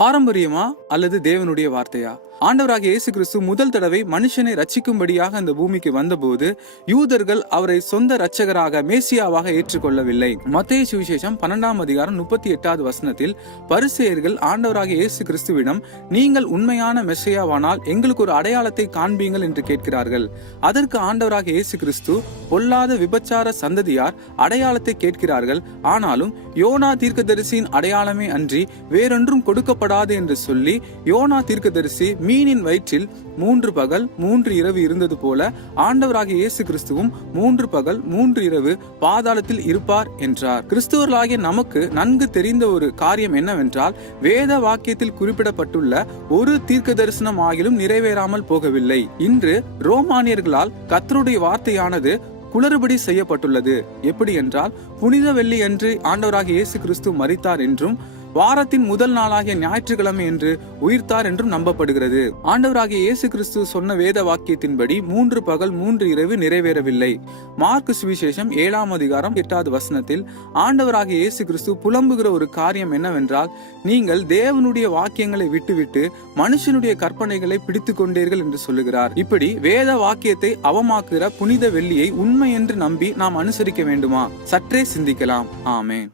பாரம்பரியமா அல்லது தேவனுடைய வார்த்தையா? ஆண்டவராக இயேசு கிறிஸ்து முதல் தடவை மனுஷனை ரட்சிக்கும்படியாக அந்த பூமிக்கு வந்தபோது யூதர்கள் அவரை சொந்த இரட்சகராக மேசியாவாக ஏற்றுக்கொள்ளவில்லை. மத்தேயு சுவிசேஷம் 12ஆம் அதிகாரம் 38வது வசனத்தில் பரிசேயர்கள் ஆண்டவராக இயேசு கிறிஸ்துவிடம், நீங்கள் உண்மையான மெஸ்ஸியாவானால் எங்களுக்கு ஒரு அடையாளத்தை காண்பீங்கள் என்று கேட்கிறார்கள். அதற்கு ஆண்டவராக இயேசு கிறிஸ்து, பொல்லாத விபச்சார சந்ததியார் அடையாளத்தை கேட்கிறார்கள், ஆனாலும் யோனா தீர்க்கதரிசியின் அடையாளமே அன்றி வேறொன்றும் கொடுக்கப்படாது என்று சொல்லி, யோனா தீர்க்கதரிசி மீனின் வயிற்றில் 3 பகல் 3 இரவு இருந்தது போல ஆண்டவராகிய இயேசு கிறிஸ்துவும் 3 பகல் 3 இரவு பாதாளத்தில் இருப்பார் என்றார். கிறிஸ்துவர்களாகிய நமக்கு நன்கு தெரிந்த ஒரு காரியம் என்னவென்றால், வேத வாக்கியத்தில் குறிப்பிடப்பட்டுள்ள ஒரு தீர்க்க தரிசனம் ஆகிலும் நிறைவேறாமல் போகவில்லை. இன்று ரோமானியர்களால் கர்த்தருடைய வார்த்தையானது குளறுபடி செய்யப்பட்டுள்ளது. எப்படி என்றால், புனித வெள்ளி அன்று ஆண்டவராகிய இயேசு கிறிஸ்து மரித்தார் என்றும் வாரத்தின் முதல் நாளாகிய ஞாயிற்றுக்கிழமை என்று உயிர்த்தார் என்றும் நம்பப்படுகிறது. ஆண்டவராகிய இயேசு கிறிஸ்து சொன்ன வேத வாக்கியத்தின்படி 3 பகல் 3 இரவு நிறைவேறவில்லை. மார்க்கு சுவிசேஷம் 7ஆம் அதிகாரம் 8வது வசனத்தில் ஆண்டவராகிய இயேசு கிறிஸ்து புலம்புகிற ஒரு காரியம் என்னவென்றால், நீங்கள் தேவனுடைய வாக்கியங்களை விட்டுவிட்டு மனுஷனுடைய கற்பனைகளை பிடித்துக் கொண்டீர்கள் என்று சொல்லுகிறார். இப்படி வேத வாக்கியத்தை அவமாக்குகிற புனித வெள்ளியை உண்மை என்று நம்பி நாம் அனுசரிக்க வேண்டுமா? சற்றே சிந்திக்கலாம். ஆமென்.